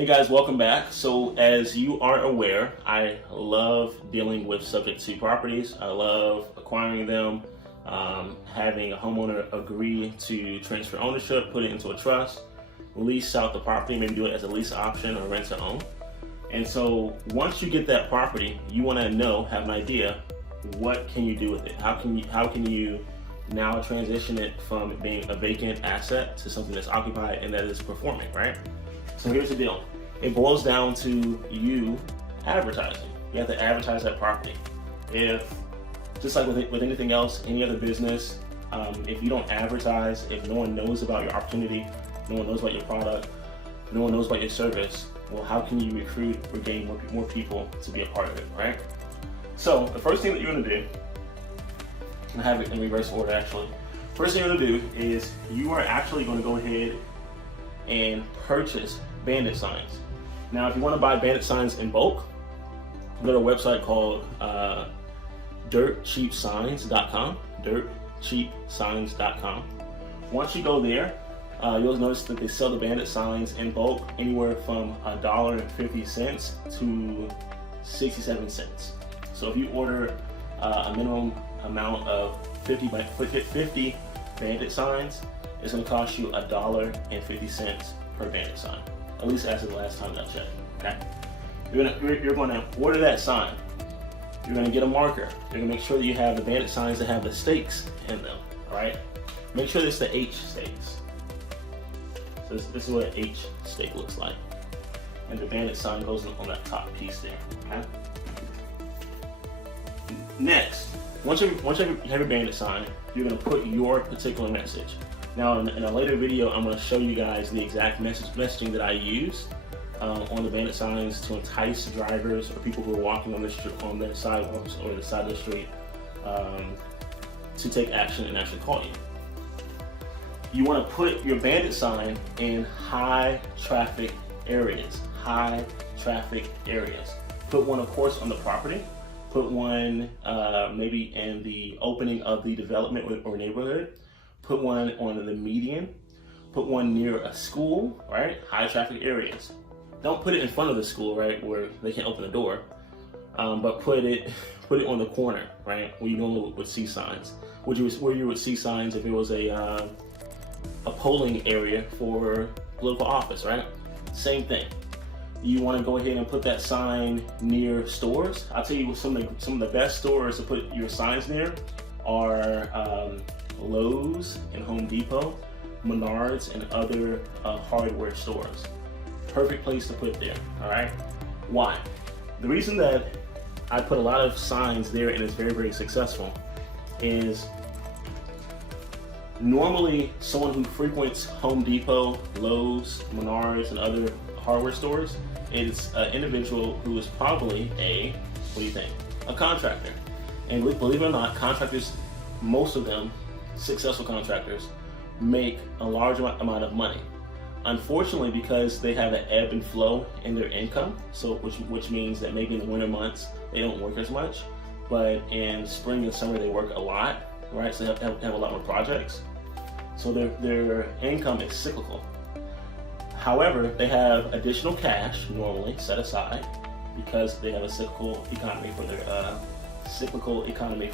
Hey guys, welcome back. So as you are aware, I love dealing with subject to properties. I love acquiring them, having a homeowner agree to transfer ownership, put it into a trust, lease out the property, maybe do it as a lease option or rent to own. And so once you get that property, you want to know, have an idea, what can you do with it? How can you now transition it from being a vacant asset to something that's occupied and that is performing, right? So here's the deal. It boils down to you advertising. You have to advertise that property. If, just like with anything else, any other business, if you don't advertise, if no one knows about your opportunity, no one knows about your product, no one knows about your service, well, how can you recruit or gain more people to be a part of it, right? So the first thing that you're gonna do, and I have it in reverse order actually. First thing you're gonna do is you are actually gonna go ahead and purchase Bandit signs. Now, if you want to buy Bandit signs in bulk, go to a website called dirtcheapsigns.com, dirtcheapsigns.com. Once you go there, you'll notice that they sell the Bandit signs in bulk anywhere from $1.50 to 67 cents. So if you order a minimum amount of 50 Bandit signs, it's going to cost you $1.50 per Bandit sign, at least as of the last time that I checked. Okay, you're going to order that sign. You're going to get a marker. You're going to make sure that you have the Bandit signs that have the stakes in them. All right, make sure it's the H stakes. So this is what an H stake looks like, and the Bandit sign goes on that top piece there. Okay. Next, once you have your Bandit sign, you're going to put your particular message. Now, in a later video, I'm going to show you guys the exact messaging that I use on the Bandit signs to entice drivers or people who are walking on their sidewalks or the side of the street to take action and actually call you. You want to put your Bandit sign in high traffic areas. High traffic areas. Put one, of course, on the property. Put one maybe in the opening of the development or neighborhood. Put one on the median. Put one near a school, right? High traffic areas. Don't put it in front of the school, right, where they can't open the door. But put it on the corner, right, where you normally would see signs. Where you would see signs if it was a polling area for political office, right? Same thing. You want to go ahead and put that sign near stores. I'll tell you some of the best stores to put your signs near are Lowe's and Home Depot, Menards, and other hardware stores. Perfect place to put there, all right? Why? The reason that I put a lot of signs there and it's very, very successful is normally someone who frequents Home Depot, Lowe's, Menards, and other hardware stores is an individual who is probably what do you think? A contractor. And believe it or not, contractors, most of them, successful contractors, make a large amount of money. Unfortunately, because they have an ebb and flow in their income, so which means that maybe in the winter months they don't work as much, but in spring and summer they work a lot, right? So they have a lot more projects. So their income is cyclical. However, they have additional cash normally set aside because they have a cyclical economy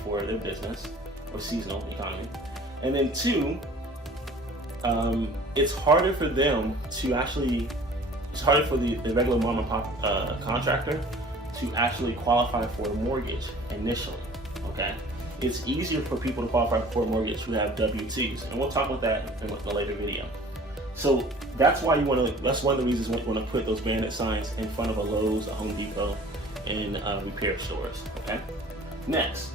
for their business, or seasonal economy. And then two, it's harder for them to actually, it's harder for the regular mom and pop contractor to actually qualify for a mortgage initially, okay? It's easier for people to qualify for a mortgage who have W-2s, and we'll talk about that in a later video. So that's why that's one of the reasons you want to put those Bandit signs in front of a Lowe's, a Home Depot, and repair stores, okay? Next,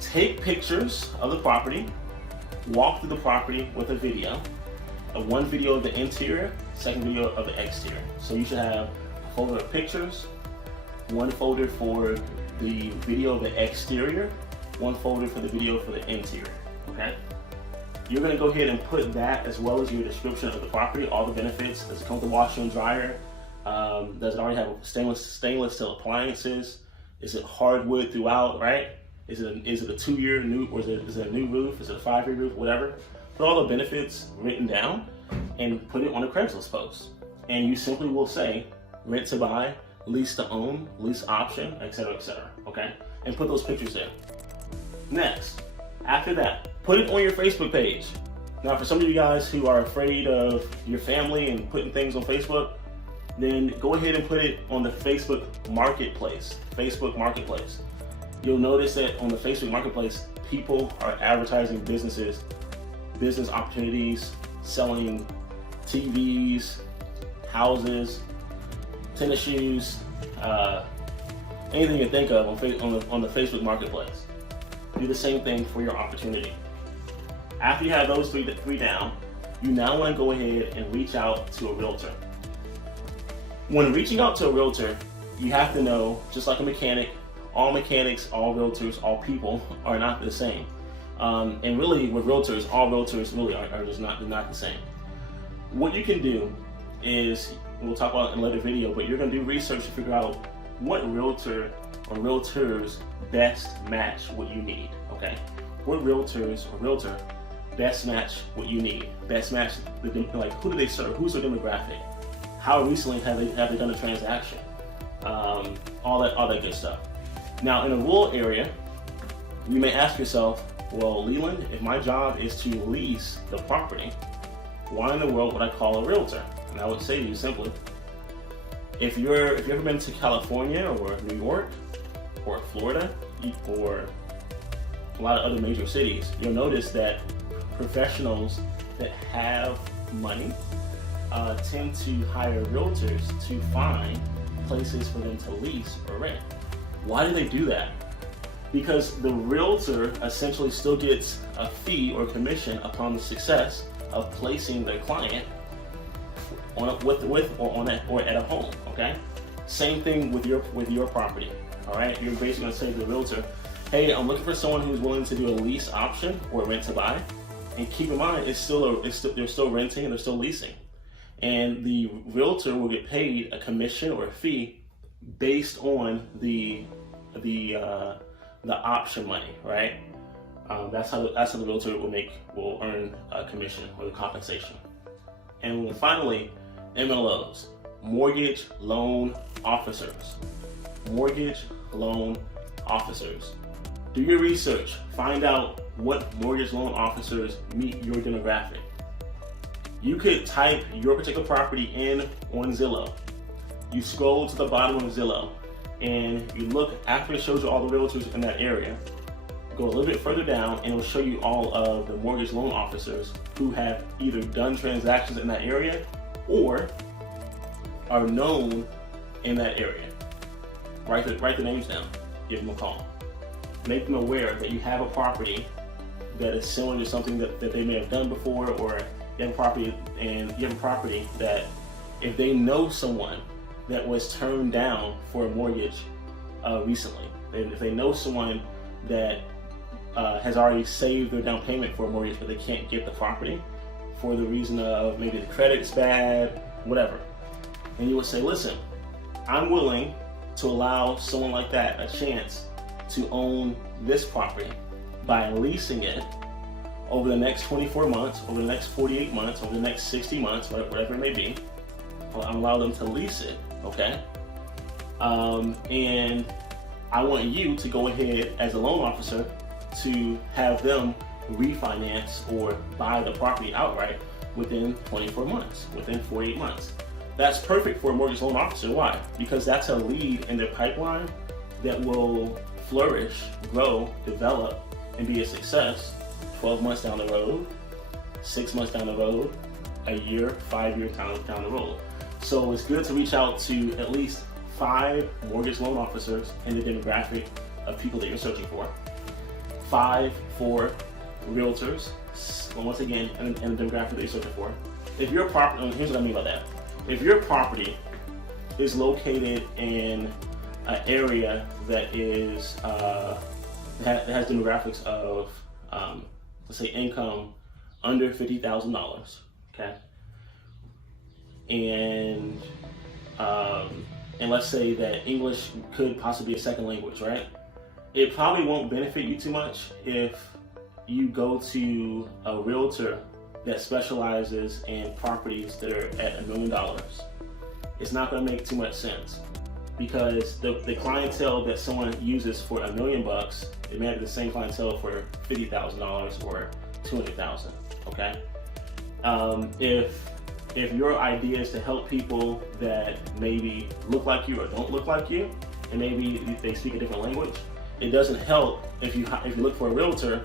take pictures of the property, walk through the property with a video. One video of the interior, second video of the exterior. So you should have a folder of pictures, one folder for the video of the exterior, one folder for the video for the interior, okay? You're gonna go ahead and put that as well as your description of the property, all the benefits. Does it come with a washer and dryer? Does it already have stainless steel appliances? Is it hardwood throughout, right? Is it a 2-year new, or is it a new roof? Is it a 5-year roof? Whatever. Put all the benefits written down and put it on a Craigslist post. and you simply will say rent to buy, lease to own, lease option, etc., okay? And put those pictures there. Next, after that, put it on your Facebook page. Now, for some of you guys who are afraid of your family and putting things on Facebook, then go ahead and put it on the Facebook Marketplace. You'll notice that on the Facebook Marketplace, people are advertising businesses, business opportunities, selling TVs, houses, tennis shoes, anything you think of on the Facebook Marketplace. Do the same thing for your opportunity. After you have those three down, you now want to go ahead and reach out to a realtor. When reaching out to a realtor, you have to know, just like a mechanic, all mechanics, all realtors, all people are not the same. And really with realtors, all realtors really are just not the same. What you can do is, we'll talk about it in a later video, but you're going to do research to figure out what realtor or realtors best match what you need, okay? What realtors or realtor best match what you need, best match like who do they serve, who's their demographic, how recently have they done a transaction, all that good stuff. Now, in a rural area, you may ask yourself, well, Leland, if my job is to lease the property, why in the world would I call a realtor? And I would say to you simply, if you've ever been to California or New York or Florida or a lot of other major cities, you'll notice that professionals that have money tend to hire realtors to find places for them to lease or rent. Why do they do that? Because the realtor essentially still gets a fee or commission upon the success of placing their client on or at a home. Okay. Same thing with your property. All right. You're basically going to say to the realtor, "Hey, I'm looking for someone who's willing to do a lease option or rent to buy." And keep in mind, they're still renting and they're still leasing, and the realtor will get paid a commission or a fee based on the option money, right? That's how the realtor will earn a commission or the compensation. And finally, MLOs, mortgage loan officers. Mortgage loan officers. Do your research. Find out what mortgage loan officers meet your demographic. You could type your particular property in on Zillow. You scroll to the bottom of Zillow and you look after it shows you all the realtors in that area. Go a little bit further down and it'll show you all of the mortgage loan officers who have either done transactions in that area or are known in that area. Write the names down. Give them a call. Make them aware that you have a property that is similar to something that they may have done before, or you have a property that if they know someone that was turned down for a mortgage recently, if they know someone that has already saved their down payment for a mortgage but they can't get the property for the reason of maybe the credit's bad, whatever, and you would say, listen, I'm willing to allow someone like that a chance to own this property by leasing it over the next 24 months, over the next 48 months, over the next 60 months, whatever it may be. I'll allow them to lease it, okay? And I want you to go ahead as a loan officer to have them refinance or buy the property outright within 24 months, within 48 months. That's perfect for a mortgage loan officer. Why? Because that's a lead in their pipeline that will flourish, grow, develop, and be a success 12 months down the road, 6 months down the road, a year, 5 years down the road. So it's good to reach out to at least 5 mortgage loan officers in the demographic of people that you're searching for. 5 for realtors, once again, in the demographic that you're searching for. If your property, here's what I mean by that. If your property is located in an area that is that has demographics of let's say income under $50,000, okay, and let's say that English could possibly be a second language, right? It probably won't benefit you too much if you go to a realtor that specializes in properties that are at $1 million, it's not going to make too much sense, because the clientele that someone uses for $1 million, it may have the same clientele for $50,000 or $200,000. Okay, if your idea is to help people that maybe look like you or don't look like you, and maybe they speak a different language, it doesn't help if you look for a realtor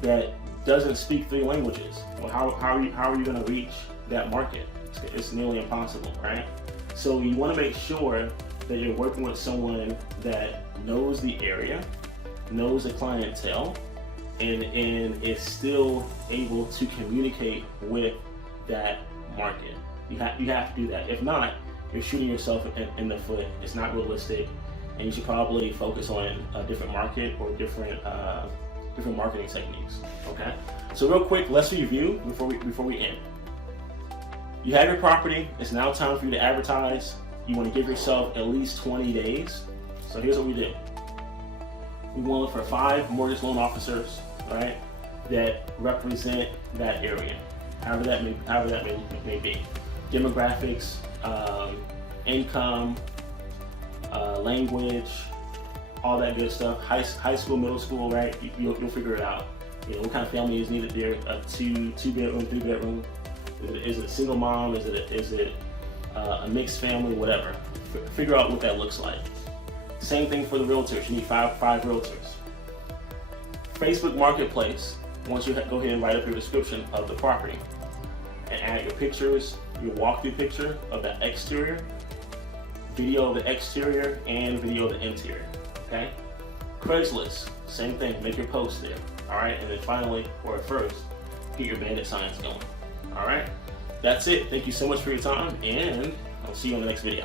that doesn't speak 3 languages. Well, how are you going to reach that market? It's nearly impossible, right? So you want to make sure that you're working with someone that knows the area, knows the clientele, and is still able to communicate with that market. You have to do that. If not, you're shooting yourself in the foot. It's not realistic, and you should probably focus on a different market or different marketing techniques. Okay. So real quick, let's review before we end. You have your property. It's now time for you to advertise. You want to give yourself at least 20 days. So here's what we do. We want to look for 5 mortgage loan officers, right, that represent that area, however that may be. Demographics, income, language, all that good stuff. High school, middle school, right? You'll figure it out. You know, what kind of family is needed there? A 2-bedroom, 3-bedroom? Is it a single mom? Is it a mixed family? Whatever. Figure out what that looks like. Same thing for the realtors. You need five realtors. Facebook Marketplace. Once you go ahead and write up your description of the property and add your pictures, your walkthrough picture of the exterior, video of the exterior, and video of the interior. Okay. Craigslist. Same thing. Make your post there. All right. And then finally, or first, get your Bandit signs going. All right. That's it. Thank you so much for your time, and I'll see you on the next video.